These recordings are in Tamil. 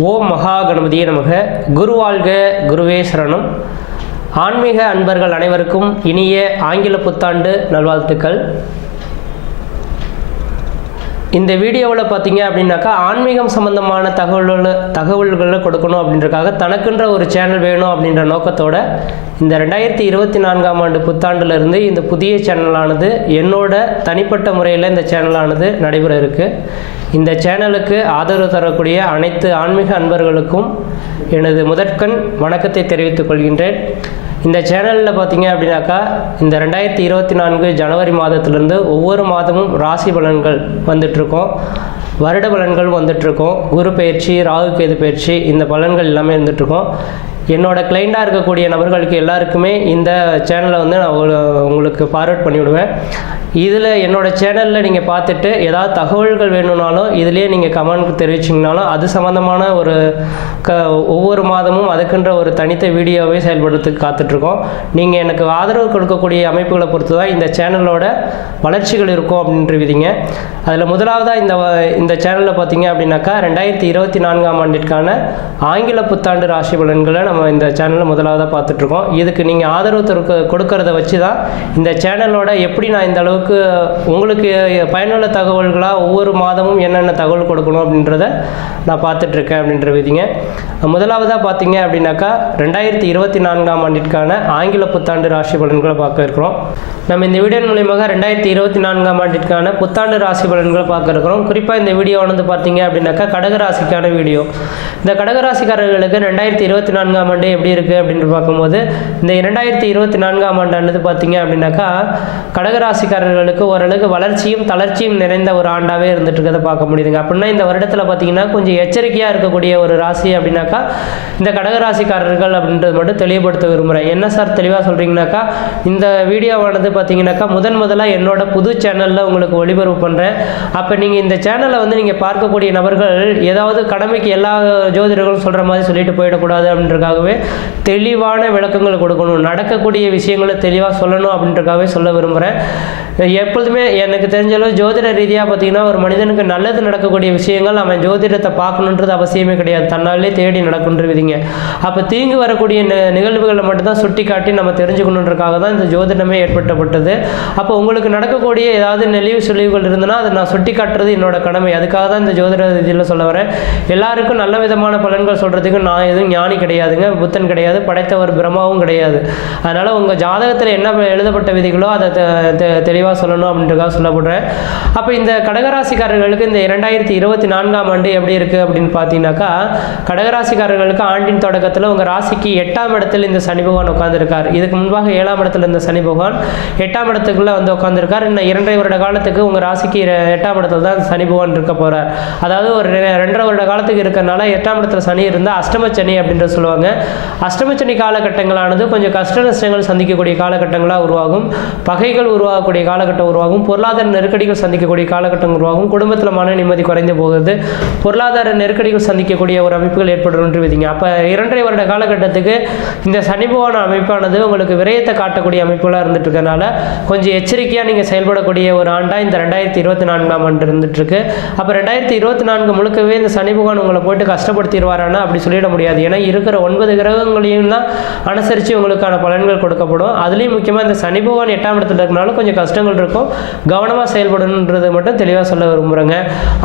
ஓம் மகா கணபதியே நமக. குருவாழ்க, குருவே சரணம். ஆன்மீக அன்பர்கள் அனைவருக்கும் இனிய ஆங்கில புத்தாண்டு நல்வாழ்த்துக்கள். இந்த வீடியோவில் பார்த்தீங்க அப்படின்னாக்கா ஆன்மீகம் சம்பந்தமான தகவல்களை கொடுக்கணும் அப்படின்றக்காக தனக்குன்ற ஒரு சேனல் வேணும் அப்படின்ற நோக்கத்தோட இந்த 2024ஆம் ஆண்டு புத்தாண்டிலிருந்து இந்த புதிய சேனலானது என்னோட தனிப்பட்ட முறையில் இந்த சேனலானது நடைபெற இருக்குது. இந்த சேனலுக்கு ஆதரவு தரக்கூடிய அனைத்து ஆன்மீக அன்பர்களுக்கும் எனது முதற்கண் வணக்கத்தை தெரிவித்துக் கொள்கின்றேன். இந்த சேனலில் பார்த்தீங்க அப்படின்னாக்கா இந்த 2024 ஜனவரி மாதத்திலிருந்து ஒவ்வொரு மாதமும் ராசி பலன்கள் வந்துட்ருக்கோம், வருட பலன்கள் வந்துட்ருக்கோம், குரு பயிற்சி, ராகு கேது பயிற்சி, இந்த பலன்கள் எல்லாமே இருந்துகிட்ருக்கோம். என்னோடய கிளைண்டாக இருக்கக்கூடிய நபர்களுக்கு எல்லாருக்குமே இந்த சேனலை வந்து நான் உங்களுக்கு ஃபார்வர்ட் பண்ணிவிடுவேன். இதில் என்னோடய சேனலில் நீங்கள் பார்த்துட்டு ஏதாவது தகவல்கள் வேணும்னாலும் இதிலே நீங்கள் கமெண்ட் தெரிவிச்சிங்கனாலும் அது சம்மந்தமான ஒரு ஒவ்வொரு மாதமும் அதுக்குன்ற ஒரு தனித்த வீடியோவே செயல்படுறதுக்கு காத்துட்ருக்கோம். நீங்கள் எனக்கு ஆதரவு கொடுக்கக்கூடிய அமைப்புகளை பொறுத்து தான் இந்த சேனலோட வளர்ச்சிகள் இருக்கும் அப்படின்ற விதிங்க. அதில் முதலாவதாக இந்த சேனலில் பார்த்தீங்க அப்படின்னாக்கா 2024ஆம் ஆண்டிற்கான ஆங்கில புத்தாண்டு ராசி பலன்களை நம்ம இந்த சேனலில் முதலாவதாக பார்த்துட்ருக்கோம். இதுக்கு நீங்கள் ஆதரவு கொடுக்கறத வச்சு தான் இந்த சேனலோட எப்படி நான் இந்த அளவுக்கு உங்களுக்கு பயனுள்ள தகவல்களாக ஒவ்வொரு மாதமும் என்னென்ன தகவல் கொடுக்கணும் அப்படின்றத நான் பார்த்துட்ருக்கேன் அப்படின்ற விதிங்க. முதலாவதாக பார்த்தீங்க அப்படின்னாக்கா 2024ஆம் ஆண்டிற்கான ஆங்கில புத்தாண்டு ராசி பலன்களை பார்க்க இருக்கிறோம். நம்ம இந்த வீடியோ மூலியமாக 2024ஆம் ஆண்டிற்கான புத்தாண்டு ராசி பலன்களை பார்க்க இருக்கிறோம். குறிப்பாக இந்த வீடியோ வந்து பார்த்தீங்க அப்படின்னாக்கா கடகராசிக்கான வீடியோ. இந்த கடகராசிக்காரர்களுக்கு 2024ஆம் ஆண்டு எப்படி இருக்குது அப்படின்னு பார்க்கும்போது இந்த 2024ஆம் ஆண்டானது பார்த்தீங்க அப்படின்னாக்கா கடகராசிக்காரர்களுக்கு ஓரளவுக்கு வளர்ச்சியும் தளர்ச்சியும் நிறைந்த ஒரு ஆண்டாகவே இருந்துட்டு இருக்கிறத பார்க்க முடியுதுங்க. அப்படின்னா இந்த வருடத்தில் பார்த்தீங்கன்னா கொஞ்சம் எச்சரிக்கையாக இருக்கக்கூடிய ஒரு ராசி அப்படின்னாக்கா இந்த கடகராசிக்காரர்கள் அப்படின்றது மட்டும் தெளிவுபடுத்த விரும்புகிறேன். என்ன சார் தெளிவாக சொல்கிறீங்கனாக்கா, இந்த வீடியோவானது பார்த்தீங்கன்னாக்கா முதலாக என்னோட புது சேனலில் உங்களுக்கு ஒளிபரப்பு பண்ணுறேன். அப்போ நீங்கள் இந்த சேனலை வந்து நீங்கள் பார்க்கக்கூடிய நபர்கள் ஏதாவது கடமைக்கு எல்லா ஜோதிடர்களும் சொல்கிற மாதிரி சொல்லிட்டு போயிடக்கூடாது அப்படின்றக்காகவே தெளிவான விளக்கங்கள் கொடுக்கணும், நடக்கக்கூடிய விஷயங்களை தெளிவாக சொல்லணும் அப்படின்றக்காகவே சொல்ல விரும்புகிறேன். எப்பொழுதுமே எனக்கு தெரிஞ்சளவு ஜோதிட ரீதியாக பார்த்தீங்கன்னா ஒரு மனிதனுக்கு நல்லது நடக்கக்கூடிய விஷயங்கள் அவன் ஜோதிடத்தை பார்க்கணுன்றது அவசியமே கிடையாது, தன்னாலே தேடி நடக்குன்ற விதிங்க. அப்போ தீங்கு வரக்கூடிய நிகழ்வுகளை மட்டும்தான் சுட்டி காட்டி நம்ம தெரிஞ்சுக்கணுன்றக்காக தான் இந்த ஜோதிடமே ஏற்படுத்தப்பட்டது. அப்போ உங்களுக்கு நடக்கக்கூடிய ஏதாவது நெளிவு சுழிவுகள் இருந்ததுன்னா அதை நான் சுட்டி காட்டுறது என்னோட கடமை. அதுக்காக தான் இந்த ஜோதிட ரீதியில் சொல்ல வரேன். எல்லாருக்கும் நல்ல விதமான பலன்கள் சொல்கிறதுக்கு நான் எதுவும் ஞானி கிடையாதுங்க, புத்தன் கிடையாது, படைத்தவர் பிரம்மாவும் கிடையாது. அதனால் உங்கள் ஜாதகத்தில் என்ன எழுதப்பட்ட விதிகளோ அதை தெளிவாக சொல்லணும் அப்படின்றதுக்காக சொல்லப்படுறேன். அப்போ இந்த கடகராசிக்காரர்களுக்கு இந்த 2024ஆம் ஆண்டு எப்படி இருக்குது அப்படின்னு பார்த்தீங்கன்னாக்கா கடகராசிக்காரர்களுக்கு ஆண்டின் தொடக்கத்தில் உங்கள் ராசிக்கு 8ஆம் இடத்தில் இந்த சனி பகவான் உட்காந்துருக்கார். இதுக்கு முன்பாக 7ஆம் இடத்துல இந்த சனி பகவான் 8ஆம் இடத்துக்குள்ளே வந்து உட்காந்துருக்கார். இன்னும் 2.5 வருட காலத்துக்கு உங்கள் ராசிக்கு 8ஆம் இடத்துல தான் சனி பகவான் இருக்க போகிறார். அதாவது ஒரு 2.5 வருட காலத்துக்கு இருக்கிறனால 8ஆம் இடத்துல சனி இருந்தால் அஷ்டமச்சனி அப்படின்றது சொல்லுவாங்க. அஷ்டமச்சனி காலகட்டங்களானது கொஞ்சம் கஷ்ட நஷ்டங்கள் சந்திக்கக்கூடிய காலகட்டங்களாக உருவாகும், பகைகள் உருவாகக்கூடிய காலகட்டம் உருவாகும், பொருளாதார நெருக்கடிகள் சந்திக்கக்கூடிய காலகட்டம் உருவாகும், குடும்பத்தில் மன நிம்மதி குறைந்து போகுது, பொருளாதார நெருக்கடிகள் சந்திக்கக்கூடிய ஒரு அமைப்புகள் ஏற்படும் விதிங்க. அப்போ 2.5 வருட காலகட்டத்துக்கு இந்த சனி பகவான் அமைப்பானது உங்களுக்கு விரயத்தை காட்டக்கூடிய அமைப்புகளாக இருந்துட்டு இருக்கனால கொஞ்சம் எச்சரிக்கையாக நீங்கள் செயல்படக்கூடிய ஒரு ஆண்டாக இந்த 2024ஆம் ஆண்டு இருந்துட்டுருக்கு. அப்போ 2024 முழுக்கவே இந்த சனி பகவான் உங்களை போயிட்டு கஷ்டப்படுத்திடுவாரானா அப்படி சொல்லிட முடியாது. ஏன்னா இருக்கிற 9 கிரகங்களையும் தான் அனுசரித்து உங்களுக்கான பலன்கள் கொடுக்கப்படும். அதுலேயும் முக்கியமாக இந்த சனி பகவான் 8ஆம் இடத்துல இருக்கனால கொஞ்சம் கஷ்டங்கள் இருக்கும், கவனமாக செயல்படணுன்றது மட்டும் தெளிவாக சொல்ல விரும்புகிறேங்க.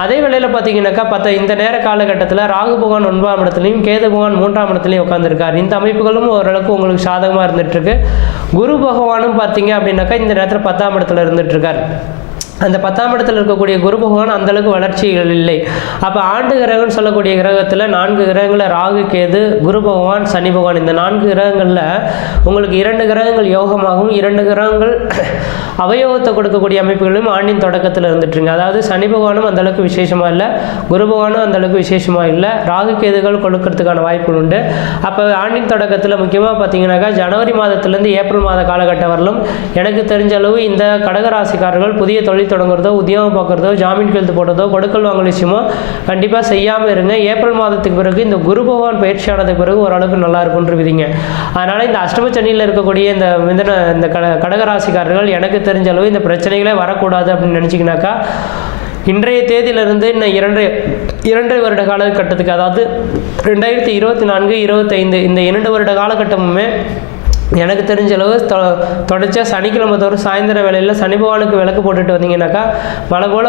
அதே வேளையில் பார்த்தீங்கன்னாக்கா இந்த நேர காலகட்டத்தில் ராகு பகவான் 9ஆம் இடத்துலையும் கேது பகவான் 3ஆம் இடத்துலையும் உட்காந்துருக்கார். இந்த அமைப்புகளும் ஓரளவுக்கு உங்களுக்கு சாதகமாக இருந்துகிட்ருக்கு. குரு பகவானும் பார்த்தீங்க அப்படின்னாக்கா இந்த நேரத்தில் 10ஆம் இடத்துல இருந்துகிட்ருக்கார். அந்த 10ஆம் இடத்தில் இருக்கக்கூடிய குரு பகவான் அந்தளவுக்கு வளர்ச்சிகள் இல்லை. அப்போ ஆண்டு கிரகம்னு சொல்லக்கூடிய கிரகத்தில் 4 கிரகங்களில் ராகு கேது குரு பகவான் சனி பகவான் இந்த 4 கிரகங்களில் உங்களுக்கு 2 கிரகங்கள் யோகமாகவும் 2 கிரகங்கள் அவயோகத்தை கொடுக்கக்கூடிய அமைப்புகளும் ஆண்டின் தொடக்கத்தில் இருந்துட்டுருங்க. அதாவது சனி பகவானும் அந்தளவுக்கு விசேஷமாக இல்லை, குரு பகவானும் அந்தளவுக்கு விசேஷமாக இல்லை, ராகு கேதுகள் கொடுக்கறதுக்கான வாய்ப்புகள் உண்டு. அப்போ ஆண்டின் தொடக்கத்தில் முக்கியமாக பார்த்தீங்கன்னாக்கா ஜனவரி மாதத்துலேருந்து ஏப்ரல் மாத காலகட்டம் வரலும் எனக்கு தெரிஞ்ச அளவு இந்த கடகராசிக்காரர்கள் புதிய தொழில் தொடங்குறதோ, உத்தியோகம் பார்க்குறதோ, ஜாமீன் கையெழுத்து போடுறதோ, கொடுக்கல் வாங்கல் விஷயமோ கண்டிப்பாக செய்யாமல் இருங்க. ஏப்ரல் மாதத்துக்கு பிறகு இந்த குரு பகவான் பயிற்சியானதுக்கு பிறகு ஓரளவுக்கு நல்லா இருக்குன்ற விதிங்க. அதனால் இந்த அஷ்டம சனியில் இருக்கக்கூடிய இந்த கடகராசிக்காரர்கள் எனக்கு தெரிஞ்ச அளவு இந்த பிரச்சனைகளே வரக்கூடாது அப்படின்னு நினச்சிங்கனாக்கா இன்றைய தேதியிலிருந்து இன்னும் 2 வருட காலகட்டத்துக்கு, அதாவது 2024, 25 இந்த 2 வருட காலகட்டமுமே எனக்கு தெரிஞ்ச அளவு தொடர்ச்சியாக சனிக்கிழமை தோறும் சாயந்தர வேளையில் சனி பகவானுக்கு விளக்கு போட்டுட்டு வந்தீங்கன்னாக்கா மழை போல்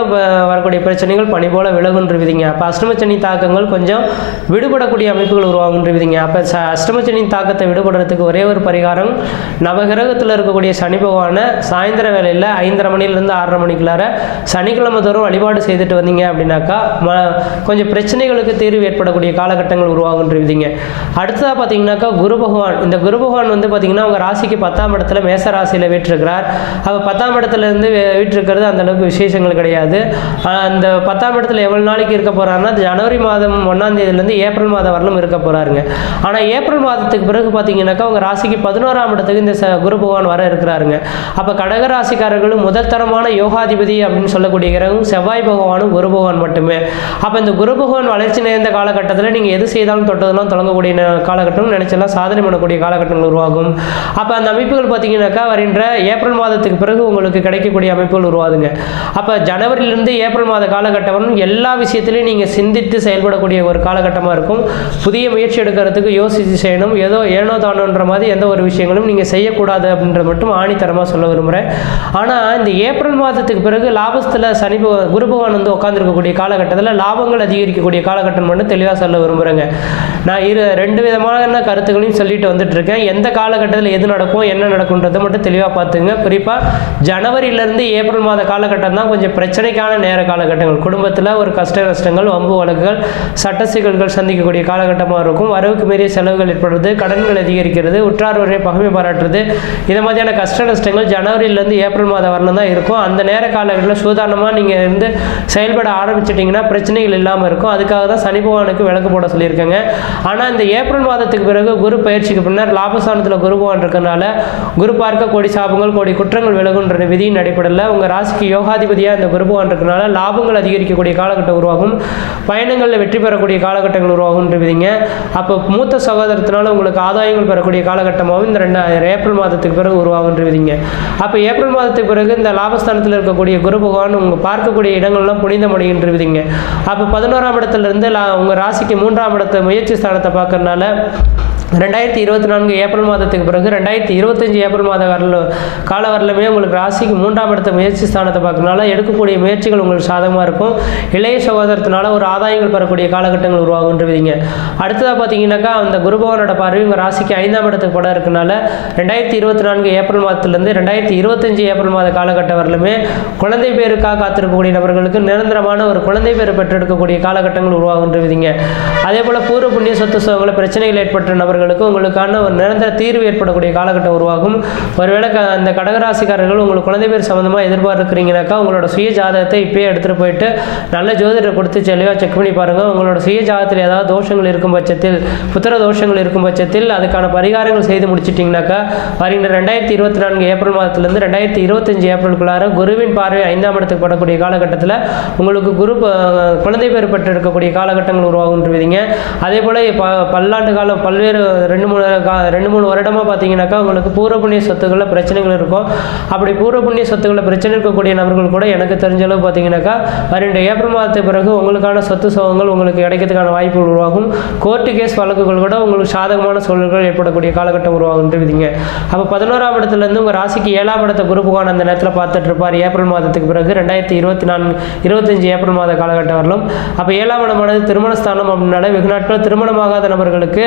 வரக்கூடிய பிரச்சனைகள் பனி போல் விலகுன்றிருவீங்க. அப்போ அஷ்டமச்சனி தாக்கங்கள் கொஞ்சம் விடுபடக்கூடிய அமைப்புகள் உருவாகுன்றிருவீங்க. அப்போ அஷ்டமச்சனி தாக்கத்தை விடுபடுறதுக்கு ஒரே ஒரு பரிகாரம், நவகிரகத்தில் இருக்கக்கூடிய சனி பகவானை சாயந்தர வேளையில் 5:30 மணிலேருந்து 6:30 மணிக்குள்ளார சனிக்கிழமை தோறும் வழிபாடு செய்துட்டு வந்தீங்க அப்படின்னாக்கா கொஞ்சம் பிரச்சனைகளுக்கு தீர்வு ஏற்படக்கூடிய காலகட்டங்கள் உருவாகுன்றிருவீங்க. அடுத்ததாக பார்த்தீங்கன்னாக்கா குரு பகவான், இந்த குரு பகவான் வந்து உங்க ராசிக்கு 10ஆம் இடத்துல மேச ராசியில் வீற்றிருக்கிறார். அப்போ 10ஆம் இடத்துல இருந்து வீற்றிருக்கிறது அந்த அளவுக்கு விசேஷங்கள் கிடையாது. அந்த 10ஆம் இடத்துல எவ்வளவு நாளைக்கு இருக்க போறாருன்னா ஜனவரி மாதம் 1ஆம் தேதியிலிருந்து ஏப்ரல் மாதம் வரலும் இருக்க போறாருங்க. ஆனால் ஏப்ரல் மாதத்துக்கு பிறகு பார்த்தீங்கன்னாக்கா உங்க ராசிக்கு 11ஆம் இடத்துக்கு இந்த குரு பகவான் வர இருக்கிறாருங்க. அப்போ கடக ராசிக்காரர்களும் முதல் தரமான யோகாதிபதி அப்படின்னு சொல்லக்கூடிய கிரகம் செவ்வாய் பகவானும் குரு பகவான் மட்டுமே. அப்போ இந்த குரு பகவான் வளர்ச்சி நிறைந்த காலகட்டத்தில் நீங்கள் எது செய்தாலும் தொட்டதெல்லாம் தொடங்கக்கூடிய காலகட்டம், நினைச்செல்லாம் சாதனை பண்ணக்கூடிய காலகட்டங்கள் உருவாகும். அப்போ அந்த அமைப்புகள் பார்த்தீங்கன்னாக்கா வருகின்ற ஏப்ரல் மாதத்துக்கு பிறகு உங்களுக்கு கிடைக்கக்கூடிய அமைப்புகள் உருவாதுங்க. அப்போ ஜனவரியிலிருந்து ஏப்ரல் மாத காலகட்டம் எல்லா விஷயத்திலையும் நீங்கள் சிந்தித்து செயல்படக்கூடிய ஒரு காலகட்டமாக இருக்கும். புதிய முயற்சி எடுக்கிறதுக்கு யோசித்து செய்யணும். ஏனோ தானோன்ற மாதிரி எந்த ஒரு விஷயங்களும் நீங்கள் செய்யக்கூடாது அப்படின்ற மட்டும் ஆணித்தரமாக சொல்ல விரும்புகிறேன். ஆனால் இந்த ஏப்ரல் மாதத்துக்கு பிறகு லாபத்தில் குரு பகவான் வந்து உட்காந்துருக்கக்கூடிய காலகட்டத்தில் லாபங்கள் அதிகரிக்கக்கூடிய காலகட்டம் மட்டும் தெளிவாக சொல்ல விரும்புகிறேங்க. நான் 2 விதமான கருத்துக்களையும் சொல்லிட்டு வந்துட்டு இருக்கேன். எந்த காலகட்டத்தில் எது நடக்கும் என்ன நடக்கும்ன்றதை மட்டும் தெளிவாக பார்த்துங்க. குறிப்பாக ஜனவரியிலேருந்து ஏப்ரல் மாத காலகட்டம் தான் கொஞ்சம் பிரச்சனைக்கான நேர காலகட்டங்கள். குடும்பத்தில் ஒரு கஷ்ட நஷ்டங்கள், வம்பு வழக்குகள், சட்ட சிக்கல்கள் சந்திக்கக்கூடிய காலகட்டமாக இருக்கும். வரவுக்கு மீறிய செலவுகள் ஏற்படுறது, கடன்கள் அதிகரிக்கிறது, உற்றார் உறவை பகைமை பாராட்டுறது, இது மாதிரியான கஷ்ட நஷ்டங்கள் ஜனவரியிலேருந்து ஏப்ரல் மாதம் வரணும் தான் இருக்கும். அந்த நேர காலகட்டத்தில் சூதானமாக நீங்கள் இருந்து செயல்பட ஆரம்பிச்சிட்டிங்கன்னா பிரச்சனைகள் இல்லாமல் இருக்கும். அதுக்காக தான் சனி பகவானுக்கு விளக்கு போட சொல்லியிருக்கேங்க. ஆனால் இந்த ஏப்ரல் மாதத்துக்கு பிறகு குரு பயிற்சிக்கு பின்னர் லாபஸ்தானத்தில் குரு பகவான் இருக்கனால குரு பார்க்க கோடி சாபங்கள் கோடி குற்றங்கள் விலகுன்ற விதியின் அடிப்படையில் உங்கள் ராசிக்கு யோகாதிபதியாக இந்த குரு பகவான் இருக்கனால லாபங்கள் அதிகரிக்கக்கூடிய காலகட்டம் உருவாகும். பயணங்களில் வெற்றி பெறக்கூடிய காலகட்டங்கள் உருவாகுன்ற விதிங்க. அப்போ மூத்த சகோதரத்தினால உங்களுக்கு ஆதாயங்கள் பெறக்கூடிய காலகட்டமாகவும் இந்த ஏப்ரல் மாதத்துக்கு பிறகு உருவாகுன்ற விதிங்க. அப்போ ஏப்ரல் மாதத்துக்கு பிறகு இந்த லாபஸ்தானத்தில் இருக்கக்கூடிய குரு பகவான் உங்கள் பார்க்கக்கூடிய இடங்கள்லாம் புனிதமடைகின்ற விதிங்க. அப்போ 11ஆம் இடத்துலேருந்து உங்கள் ராசிக்கு 3ஆம் இடத்தை முயற்சி ஸ்தானத்தை பார்க்கறதுனால 2024 ஏப்ரல் மாதத்துக்கு பிறகு 2025 ஏப்ரல் மாத கால வரலுமே உங்களுக்கு ராசிக்கு 3ஆம் இடத்த முயற்சி ஸ்தானத்தை பார்க்கறதுனால எடுக்கக்கூடிய முயற்சிகள் உங்களுக்கு சாதகமாக இருக்கும். இளைய சகோதரத்தினால ஒரு ஆதாயங்கள் பெறக்கூடிய காலகட்டங்கள் உருவாகுன்றவிங்க. அடுத்ததாக பார்த்தீங்கன்னாக்கா அந்த குரு பகவானோட பார்வை உங்கள் ராசிக்கு 5ஆம் இடத்துக்கு படம் இருக்கனால 2024 ஏப்ரல் மாதத்துலேருந்து 2025 ஏப்ரல் மாத காலகட்டம் வரலுமே குழந்தை பேருக்காக காத்திருக்கக்கூடிய நபர்களுக்கு நிரந்தரமான ஒரு குழந்தை பேர் பெற்றெடுக்கக்கூடிய காலகட்டங்கள் உருவாகுன்றவிங்க. அதே போல் பூர்வ புண்ணிய சொத்து சுகங்களை பிரச்சனைகள் ஏற்பட்ட நபர்களுக்கு உங்களுக்கான ஒரு நிரந்தர தீர்வு ஏற்படக்கூடிய காலகட்டம் உருவாகும். ஒருவேளை அந்த கடகராசிக்காரர்கள் உங்களுக்கு குழந்தை பேர் சம்மந்தமாக எதிர்பார்க்குறீங்கனாக்கா உங்களோட சுய ஜாதகத்தை இப்பயே எடுத்துகிட்டு போயிட்டு நல்ல ஜோதிடரை கொடுத்து தெளிவாக செக் பண்ணி பாருங்கள். உங்களோட சுய ஜாதகத்தில் ஏதாவது தோஷங்கள் இருக்கும் பட்சத்தில், புத்திர தோஷங்கள் இருக்கும் பட்சத்தில் அதுக்கான பரிகாரங்கள் செய்து முடிச்சிட்டிங்கனாக்கா வருகின்ற 2024 ஏப்ரல் மாதத்துலேருந்து 2025 ஏப்ரலுக்குள்ளார குருவின் பார்வை 5ஆம் இடத்துக்கு படக்கூடிய காலகட்டத்தில் உங்களுக்கு குரு குழந்தை பேர் பெற்று இருக்கக்கூடிய காலகட்டங்கள் உருவாகுன்றீங்க. அதே போல் பல்லாண்டு காலம் பல்வேறு 2-3 வருடமாக பார்த்தீங்கன்னாக்கா உங்களுக்கு பூர்வ புண்ணிய சொத்துக்களில் பிரச்சனைகள் இருக்கும். அப்படி பூர்வ புண்ணிய சொத்துக்களில் பிரச்சனை இருக்கக்கூடிய நபர்கள் கூட எனக்கு தெரிஞ்ச அளவு பார்த்தீங்கன்னாக்கா வருகின்ற ஏப்ரல் மாதத்துக்கு பிறகு உங்களுக்கான சொத்து சுகங்கள் உங்களுக்கு கிடைக்கிறதுக்கான வாய்ப்புகள் உருவாகும். கோர்ட்டு கேஸ் வழக்குகள் கூட உங்களுக்கு சாதகமான சூழல்கள் ஏற்படக்கூடிய காலகட்டம் உருவாகுன்றீங்க. அப்போ 11ஆம் இடத்துலேருந்து உங்கள் ராசிக்கு 7ஆம் இடத்தை குரு பகவான் அந்த நேரத்தில் பார்த்துட்டு இருப்பார். ஏப்ரல் மாதத்துக்கு பிறகு 2025 ஏப்ரல் மாத காலகட்டம் வரலும். அப்போ 7ஆம் இடமானது திருமணஸ்தானம் அப்படின்னால வெகு நாட்கள் திருமணமாகாத நபர்களுக்கு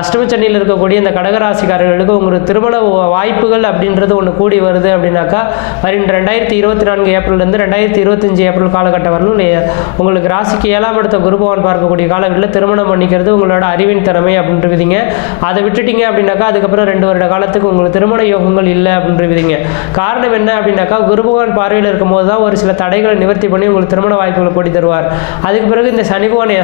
அஷ்டமச்சனியில் இருக்கக்கூடிய இந்த கடகராசிக்காரர்களுக்கு உங்களுக்கு திருமண வாய்ப்புகள் அப்படின்றது ஒன்று கூடி வருது அப்படின்னாக்கா வருகின்ற 2024 ஏப்ரல்லேருந்து 2025 ஏப்ரல் காலகட்டம் வரலும் உங்களுக்கு ராசிக்கு 7ஆம் இடத்த குரு பகவான் பார்க்கக்கூடிய காலங்களில் திருமணம் பண்ணிக்கிறது உங்களோட அறிவின் திறமை அப்படின்றவிதிங்க. அதை விட்டுட்டீங்க அப்படின்னாக்கா அதுக்கப்புறம் 2 வருட காலத்துக்கு உங்களுக்கு திருமண யோகங்கள் இல்லை அப்படின்றவிதிங்க. காரணம் என்ன அப்படின்னாக்கா குரு பகவான் பார்வையில் இருக்கும்போது தான் ஒரு சில தடைகளை நிவர்த்தி பண்ணி உங்களுக்கு திருமண வாய்ப்புகளை கூடி தருவார். அதுக்கு பிறகு இந்த சனி பகவான்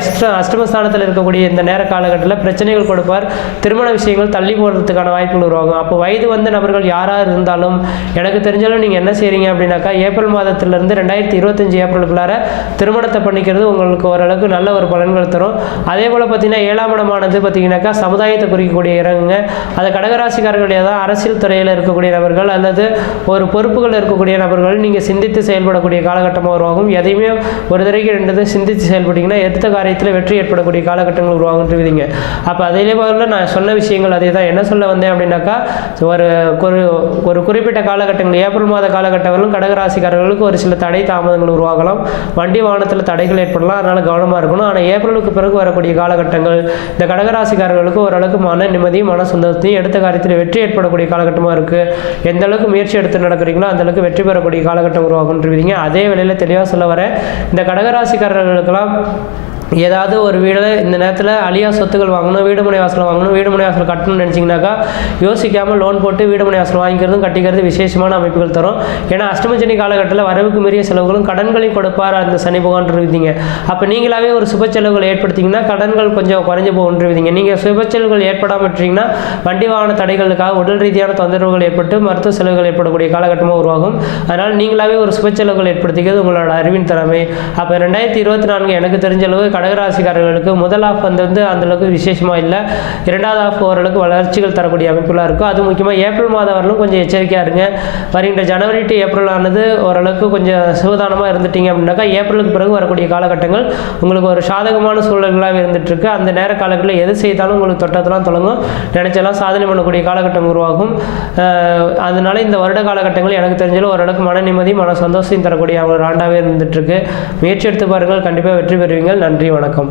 அஷ்டமஸ்தானத்தில் இருக்கக்கூடிய இந்த நேர காலகட்டத்தில் பிரச்சனைகள் கொடுப்பார். இருப்பார். திருமண விஷயங்கள் தள்ளி போடுறதுக்கான வாய்ப்புகள் உருவாகும். அப்போ வயது வந்த நபர்கள் யாராக இருந்தாலும் எனக்கு தெரிஞ்சாலும் நீங்கள் என்ன செய்கிறீங்க அப்படின்னாக்கா ஏப்ரல் மாதத்திலிருந்து 2025 ஏப்ரலுக்குள்ளார திருமணத்தை பண்ணிக்கிறது உங்களுக்கு ஓரளவுக்கு நல்ல ஒரு பலன்கள் தரும். அதே போல் பார்த்தீங்கன்னா 7ஆம் இடமானது பார்த்தீங்கன்னாக்கா சமுதாயத்தை குறிக்கக்கூடிய இடங்க. அது கடகராசிக்காரர்கள் ஏதாவது அரசியல் துறையில் இருக்கக்கூடிய நபர்கள் அல்லது ஒரு பொறுப்புகள் இருக்கக்கூடிய நபர்கள் நீங்கள் சிந்தித்து செயல்படக்கூடிய காலகட்டமாக உருவாகும். எதையுமே ஒரு தடவைக்கு 2 தடவை சிந்தித்து செயல்பட்டீங்கன்னா எடுத்த காரியத்தில் வெற்றி ஏற்படக்கூடிய காலகட்டங்கள் உருவாகுன்றீங்க. அப்போ அதே போல நான் சொன்ன விஷயங்கள் அதே தான். என்ன சொல்ல வந்தேன் அப்படின்னாக்கா ஒரு குறிப்பிட்ட காலகட்டங்கள் ஏப்ரல் மாத காலகட்டங்களும் கடகராசிக்காரர்களுக்கு ஒரு சில தடை தாமதங்கள் உருவாகலாம். வண்டி வாகனத்தில் தடைகள் ஏற்படலாம். அதனால் கவனமாக இருக்கணும். ஆனால் ஏப்ரலுக்கு பிறகு வரக்கூடிய காலகட்டங்கள் இந்த கடகராசிக்காரர்களுக்கு ஓரளவுக்கு மன நிம்மதியும் மன சந்தோஷத்தையும் எடுத்த காரியத்தில் வெற்றி ஏற்படக்கூடிய காலகட்டமாக இருக்குது. எந்த அளவுக்கு முயற்சி எடுத்து நடக்கிறீங்களோ அந்த அளவுக்கு வெற்றி பெறக்கூடிய காலகட்டம் உருவாகுன்றீங்க. அதே வேளையில் தெளிவாக சொல்ல வரேன், இந்த கடகராசிக்காரர்களுக்கெல்லாம் ஏதாவது ஒரு வீடு இந்த நேரத்தில் அழியா சொத்துக்கள் வாங்கணும், வீடு மனை வாசல் வாங்கணும், வீடு மனை வாசல் கட்டணும்னு நினச்சிங்கனாக்கா யோசிக்காமல் லோன் போட்டு வீடு மனை வாசல் வாங்கிக்கிறதும் கட்டிக்கிறது விசேஷமான அமைப்புகள் தரும். ஏன்னா அஷ்டமச்சனி காலகட்டத்தில் வரவுக்கு மீறிய செலவுகளும் கடன்களையும் கொடுப்பார் அந்த சனி பகவான் இருந்தீங்க. அப்போ நீங்களாவே ஒரு சுப செலவுகள் ஏற்படுத்திங்கன்னா கடன்கள் கொஞ்சம் குறைஞ்சு போகுன்றீங்க. நீங்கள் சுப செலவுகள் ஏற்படாமல் விட்டீங்கன்னா வண்டி வாகன தடைகளுக்காக உடல் ரீதியான தொந்தரவுகள் ஏற்பட்டு மருத்துவ செலவுகள் ஏற்படக்கூடிய காலகட்டமாக உருவாகும். அதனால் நீங்களாவே ஒரு சுப செலவுகள் ஏற்படுத்திக்கிறது உங்களோட அறிவின் திறமை. அப்போ 2024 எனக்கு தெரிஞ்ச அளவு கடகராசிக்காரர்களுக்கு முதல் ஆஃப் வந்து அந்தளவுக்கு விசேஷமாக இல்லை. 2வது ஆஃப் ஓரளவுக்கு வளர்ச்சிகள் தரக்கூடிய அமைப்புலாம் இருக்கும். அது முக்கியமாக ஏப்ரல் மாதம் வரலும் கொஞ்சம் எச்சரிக்கையாக இருங்க. வருகின்ற ஜனவரி டு ஏப்ரல் ஆனது ஓரளவுக்கு கொஞ்சம் சுவதானமாக இருந்துட்டீங்க அப்படின்னாக்கா ஏப்ரலுக்கு பிறகு வரக்கூடிய காலகட்டங்கள் உங்களுக்கு ஒரு சாதகமான சூழல்களாக இருந்துகிட்ருக்கு. அந்த நேர காலங்களில் எது செய்தாலும் உங்களுக்கு தொட்டத்தெல்லாம் தொடங்கும், நினைச்செல்லாம் சாதனை பண்ணக்கூடிய காலகட்டம் உருவாகும். அதனால இந்த வருட காலகட்டங்கள் எனக்கு தெரிஞ்சாலும் ஓரளவுக்கு மன நிம்மதி மன சந்தோஷத்தையும் தரக்கூடிய ஒரு ஆண்டாகவே இருந்துகிட்ருக்கு. முயற்சி எடுத்து பாருங்கள், கண்டிப்பாக வெற்றி பெறுவீங்கள். நன்றி, வணக்கம்.